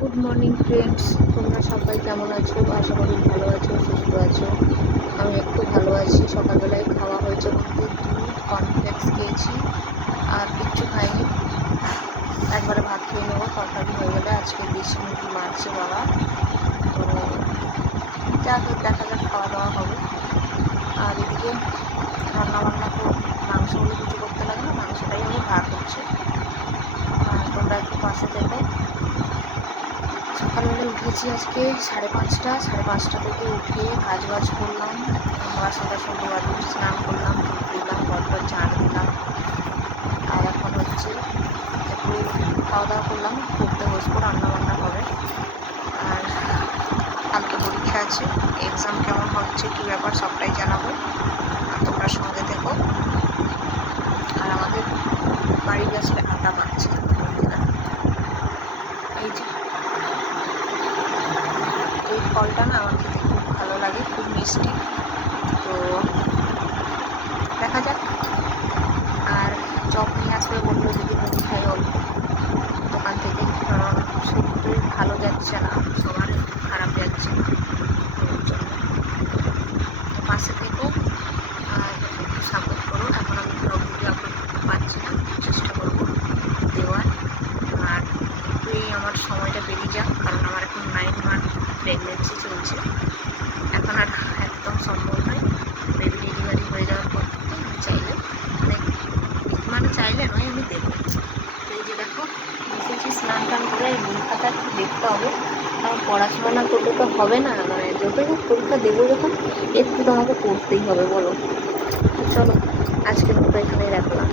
Good morning friends, তোমরা সবাই কেমন আছো? আশা করি ভালো আছো, সুস্থ আছো। আমি একটু ভালো আছি। সকালবেলায় খাওয়া হয়েছে বলতে দুধ কর্নফ্লেক্স খেয়েছি, আর কিচ্ছু খাইনি। একবারে ভাত খেয়ে নেবো, তরকারি হয়ে গেলে। আজকে দেশি মুরগি মারছে বাবা, তো দেখা যাক খাওয়া দাওয়া হবে। আর এদিকে রান্নাবান্না তো মাংস হলে কিছু করতে লাগে না, মাংসটাই আমি ভাত হচ্ছে। তোমরা একটু পাশে দেখো। সকালবেলা উঠেছি আজকে 5:30। 5:30 থেকে উঠে কাজবাজ করলাম, বাসন টাসন ধোয়াধুয়ি, স্নান করলাম, দুধ দিলাম, ঘর ঝাড় দিলাম। আর এখন হচ্ছে একটু খাওয়া দাওয়া করলাম, পড়তে বসবো, রান্নাবান্না হবে। আর কালকে পরীক্ষা আছে, এক্সাম কেমন হচ্ছে কী ব্যাপার সবটাই জানাবো, আর তোমরা সঙ্গে দেখো। আর আমাদের বাড়ি গাছে আতা পাচ্ছে, এই যে এই ফলটা না আমার খেতে খুব ভালো লাগে, খুব মিষ্টি। তো দেখা যাক। আর চপ নিয়ে আসবে বললো, যদি মুড়ি খাই অল্প দোকান থেকে, কারণ শরীর ভালো যাচ্ছে না, সবার খারাপ যাচ্ছে। ওর জন্য পাশে থেকো আর একটু সাপোর্ট করো। এখন আমি ব্লগ ভিডিও আপলোড করতে পারছি না, চেষ্টা করবো দেওয়ার। আর একটু আমার সময়টা বেরিয়ে যাক, কারণ আমার এখন 9 মান্থ প্রেগনেন্সি চলছে। এখন আর একদম সম্ভব নয়। বেবি ডেলিভারি হয়ে যাওয়ার পর থেকে আমি চাইলে মানে চাইলে নয়, আমি দেবো। তো এই যে দেখো বসেছি, স্নান টান করে বই খাতা একটু দেখতে হবে, কারণ পড়াশোনা না করলে তো হবে না। মানে যতই হোক পরীক্ষা দেবো যখন, একটু তো আমাকে পড়তেই হবে, বলো। তো চলো, আজকের মতো এখানেই রাখলাম।